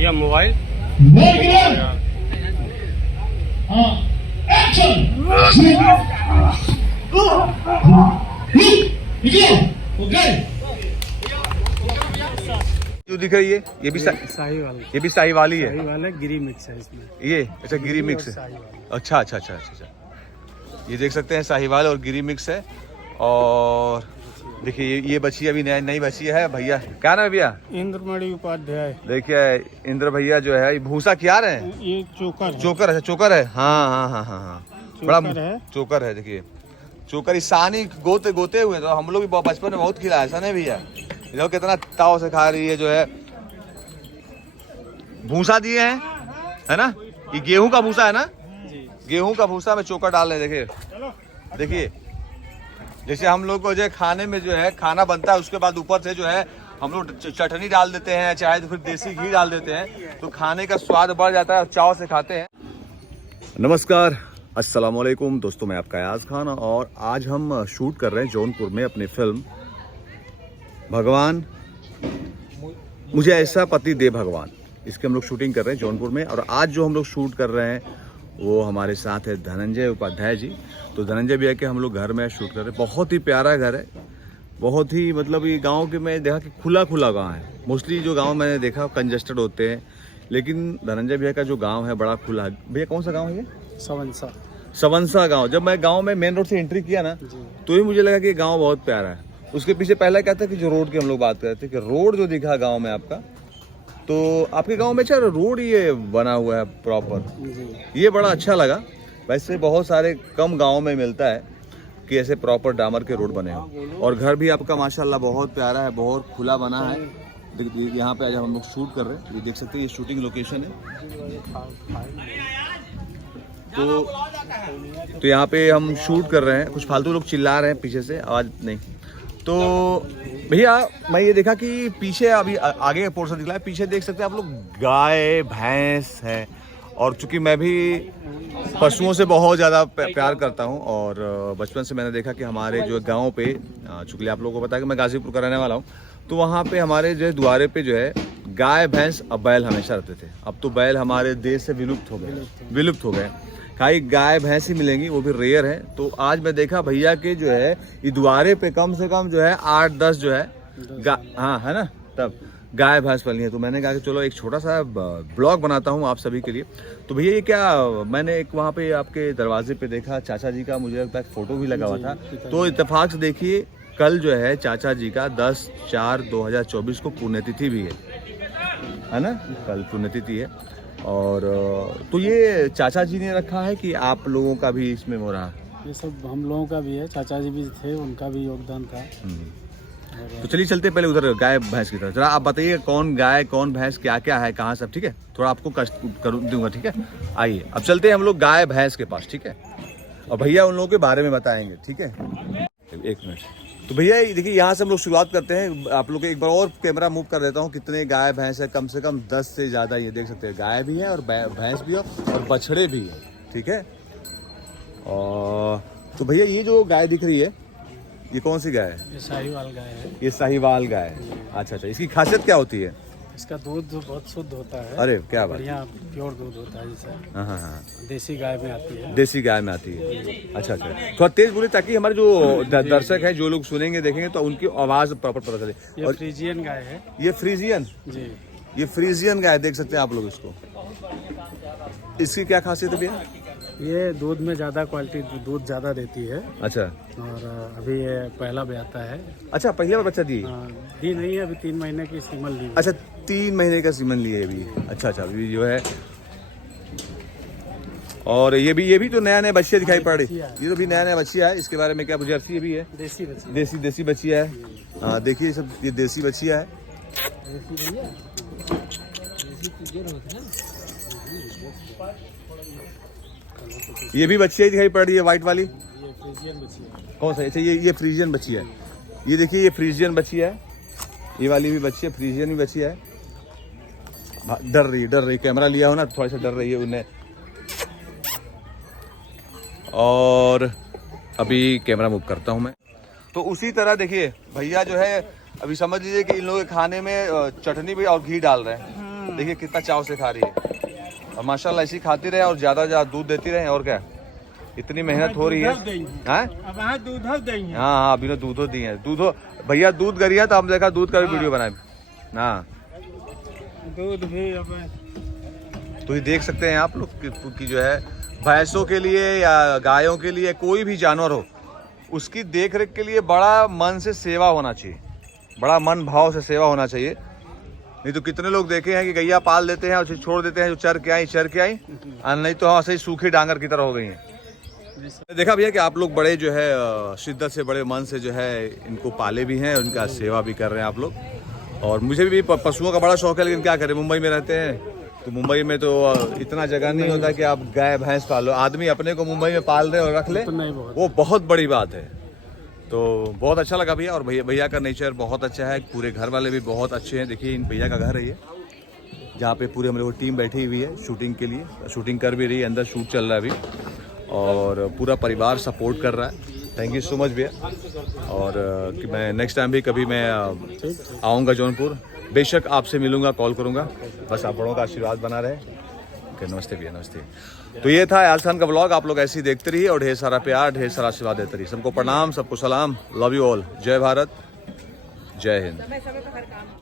भैया मोबाइल जो दिख रही है ये भी साहिवाल ये भी साहिवाल ही है। साहिवाल है, गिरी मिक्स है इसमें। ये अच्छा गिरी मिक्स है। अच्छा अच्छा अच्छा अच्छा अच्छा, ये देख सकते हैं साहिवाल और गिरी मिक्स है। और देखिए ये बच्ची अभी नई बच्ची है। भैया क्या नाम है भैया? इंद्रमणि उपाध्याय। देखिए इंद्र भैया जो है भूसा क्या रहे हैं? ये चोकर है। चोकर है। चोकर है, हाँ हाँ हाँ हाँ हाँ, बड़ा है। चोकर है। देखिए चोकर ईसानी गोते गोते हुए, तो हम लोग भी बचपन में बहुत खिलाया ऐसा नहीं भैया। देखो कितना ताव से खा रही है जो है। भूसा दिए हैं है ना, ये गेहूं का भूसा है ना, गेहूं का भूसा में चोकर डाल रहे हैं। देखिए देखिए जैसे हम लोग को जो है खाने में जो है खाना बनता है, उसके बाद ऊपर से जो है हम लोग चटनी डाल देते हैं, चाहे तो फिर देसी घी डाल देते हैं, तो खाने का स्वाद बढ़ जाता है और चाव से खाते हैं। नमस्कार, अस्सलाम वालेकुम दोस्तों, मैं आपका अयाज खान और आज हम शूट कर रहे हैं जौनपुर में अपनी फिल्म भगवान मुझे ऐसा पति दे भगवान। इसके हम लोग शूटिंग कर रहे हैं जौनपुर में। और आज जो हम लोग शूट कर रहे हैं वो हमारे साथ है धनंजय उपाध्याय जी। तो धनंजय भैया के हम लोग घर में शूट कर रहे हैं। बहुत ही प्यारा घर है, बहुत ही मतलब ये गांव के मैं देखा कि खुला खुला गांव है। मोस्टली जो गांव मैंने देखा कंजस्टेड होते हैं, लेकिन धनंजय भैया का जो गांव है बड़ा खुला है। भैया कौन सा गांव है ये? सवंसा। सवंसा गांव। जब मैं गांव में मेन रोड से एंट्री किया ना तो ही मुझे लगा कि गांव बहुत प्यारा है। उसके पीछे पहला क्या था कि जो रोड की हम लोग बात कर रहे थे कि रोड जो दिखा गांव में आपका, तो आपके गांव में अच्छा रोड ये बना हुआ है प्रॉपर, ये बड़ा अच्छा लगा। वैसे बहुत सारे कम गाँव में मिलता है कि ऐसे प्रॉपर डामर के रोड बने हो। और घर भी आपका माशाल्लाह बहुत प्यारा है, बहुत खुला बना है। यहाँ पे आज हम लोग शूट कर रहे हैं, ये देख सकते हैं ये शूटिंग लोकेशन है। तो यहाँ पे हम शूट कर रहे हैं। कुछ फालतू लोग चिल्ला रहे हैं पीछे से, आवाज नहीं। तो भैया मैं ये देखा कि पीछे अभी आगे पोर्शन दिखला है, पीछे देख सकते हैं आप लोग गाय भैंस है। और चूंकि मैं भी पशुओं से बहुत ज़्यादा प्यार करता हूँ और बचपन से मैंने देखा कि हमारे जो गांव पे, चूंकि आप लोगों को पता है कि मैं गाजीपुर का रहने वाला हूँ, तो वहाँ पे हमारे जो है द्वारे पे जो है गाय भैंस और बैल हमेशा रहते थे। अब तो बैल हमारे देश से विलुप्त हो गए। खाली गाय भैंस ही मिलेंगी, वो भी रेयर है। तो आज मैं देखा भैया के जो है ये द्वारे पे कम से कम जो है 8-10 जो है हाँ है ना, तब गाय भैंस पली है। तो मैंने कहा कि चलो एक छोटा सा ब्लॉग बनाता हूँ आप सभी के लिए। तो भैया ये क्या, मैंने एक वहाँ पे आपके दरवाजे पे देखा चाचा जी का, मुझे लगता है फोटो भी लगा हुआ था। तो इत्तेफाक से देखिए कल जो है चाचा जी का 10/4/2024 को पुण्यतिथि भी है ना, कल पुण्यतिथि है। और तो ये चाचा जी ने रखा है कि आप लोगों का भी इसमें हो रहा? ये सब हम लोगों का भी है, चाचा जी भी थे, उनका भी योगदान था। तो चलिए चलते पहले उधर गाय भैंस की तरफ। जरा आप बताइए कौन गाय कौन भैंस क्या क्या है कहाँ सब, ठीक है? थोड़ा आपको कष्ट कर दूंगा, ठीक है? आइए अब चलते हैं हम लोग गाय भैंस के पास, ठीक है? और भैया उन लोगों के बारे में बताएंगे, ठीक है? एक मिनट। तो भैया देखिए यहाँ से हम लोग शुरुआत करते हैं। आप लोग एक बार और कैमरा मूव कर देता हूँ, कितने गाय भैंस है, कम से कम 10 से ज़्यादा। ये देख सकते हैं गाय भी है और भैंस भी है और बछड़े भी है, ठीक है? और तो भैया ये जो गाय दिख रही है ये कौन सी गाय है? ये साहिवाल गाय है। ये साहिवाल गाय है। अच्छा अच्छा, इसकी खासियत क्या होती है? इसका दूध बहुत शुद्ध होता है। अरे क्या बात, बढ़िया प्योर दूध होता है। जैसे हाँ हाँ हाँ, देसी गाय में आती है। देसी गाय में आती है। अच्छा अच्छा, थोड़ा तेज बोले ताकि हमारे जो दर्शक है, जो लोग सुनेंगे देखेंगे तो उनकी आवाज प्रॉपर पता चले। ये फ्रीजियन गाय है। ये फ्रीजियन जी, ये फ्रीजियन गाय देख सकते हैं आप लोग इसको। इसकी क्या खासियत है भैया? ये दूध में ज़्यादा क्वालिटी, दूध ज़्यादा देती है। अच्छा, और अभी ये पहला ब्याता है। अच्छा पहले बार बच्चा दी? दी नहीं है, अभी 3 महीने की सीमन ली। अच्छा 3 महीने का सीमन लिए अभी। अच्छा अच्छा, अभी जो है। और ये भी तो नया बच्चियाँ दिखाई पड़ रही। ये तो भी नया बच्चिया है, इसके बारे में क्या? जर्सी ये भी है, देसी बच्ची। देसी बच्चिया है। हाँ देखिए सब ये देसी बच्चिया है। ये भी बच्चिया ही दिखाई पड़ रही है, व्हाइट वाली। ये फ्रीजियन बच्ची है। कौन सा? अच्छा ये फ्रीजियन बच्ची है। ये देखिए ये फ्रीजियन बच्ची है, ये वाली भी बच्ची है, फ्रीजियन भी बच्ची है। डर रही कैमरा लिया हो ना, थोड़ा सा डर रही है उन्हें। और अभी कैमरा मूव करता हूँ मैं। तो उसी तरह देखिए भैया जो है अभी समझ लीजिए कि इन लोगों के खाने में चटनी भी और घी डाल रहे हैं। देखिए कितना चाव से खा रही है, और माशाल्लाह ऐसी खाती रहे और ज़्यादा दूध देती रहे। और क्या, इतनी मेहनत हो रही है। हाँ हाँ, अभी दूधो दी है। दूधो भैया दूध गरिया, तो हम देखा दूध का भी वीडियो बनाए। हाँ, दूध भी तो ये देख सकते हैं आप लोग कि जो है भैंसों के लिए या गायों के लिए, कोई भी जानवर हो, उसकी देख रेख के लिए बड़ा मन से सेवा होना चाहिए, बड़ा मन भाव से सेवा होना चाहिए। नहीं तो कितने लोग देखे हैं कि गैया पाल देते हैं और उसे छोड़ देते हैं, जो चर के आई और नहीं तो ऐसे ही सूखे डांगर की तरह हो गई हैं। देखा भैया कि आप लोग बड़े जो है शिद्दत से, बड़े मन से जो है इनको पाले भी हैं, उनका सेवा भी कर रहे हैं आप लोग। और मुझे भी पशुओं का बड़ा शौक है, लेकिन क्या करें, मुंबई में रहते हैं, तो मुंबई में तो इतना जगह नहीं होता कि आप गाय भैंस पालो। आदमी अपने को मुंबई में पाल दे और रख ले, वो बहुत बड़ी बात है। तो बहुत अच्छा लगा भैया, और भैया का नेचर बहुत अच्छा है, पूरे घर वाले भी बहुत अच्छे हैं। देखिए इन भैया का घर है ये, जहाँ पे पूरे हम लोग टीम बैठी हुई है शूटिंग के लिए, शूटिंग कर भी रही है, अंदर शूट चल रहा है अभी, और पूरा परिवार सपोर्ट कर रहा है। थैंक यू सो मच भैया। और कि मैं नेक्स्ट टाइम भी कभी मैं आऊँगा जौनपुर, बेशक आपसे मिलूंगा, कॉल करूंगा, बस आप बड़ों का आशीर्वाद बना रहे। ओके, नमस्ते भैया, नमस्ते। तो ये था यार खान का ब्लॉग, आप लोग ऐसे ही देखते रहिए और ढेर सारा प्यार, ढेर सारा आशीर्वाद देते रहिए। सबको प्रणाम, सबको सलाम, लव यू ऑल, जय भारत, जय हिंद।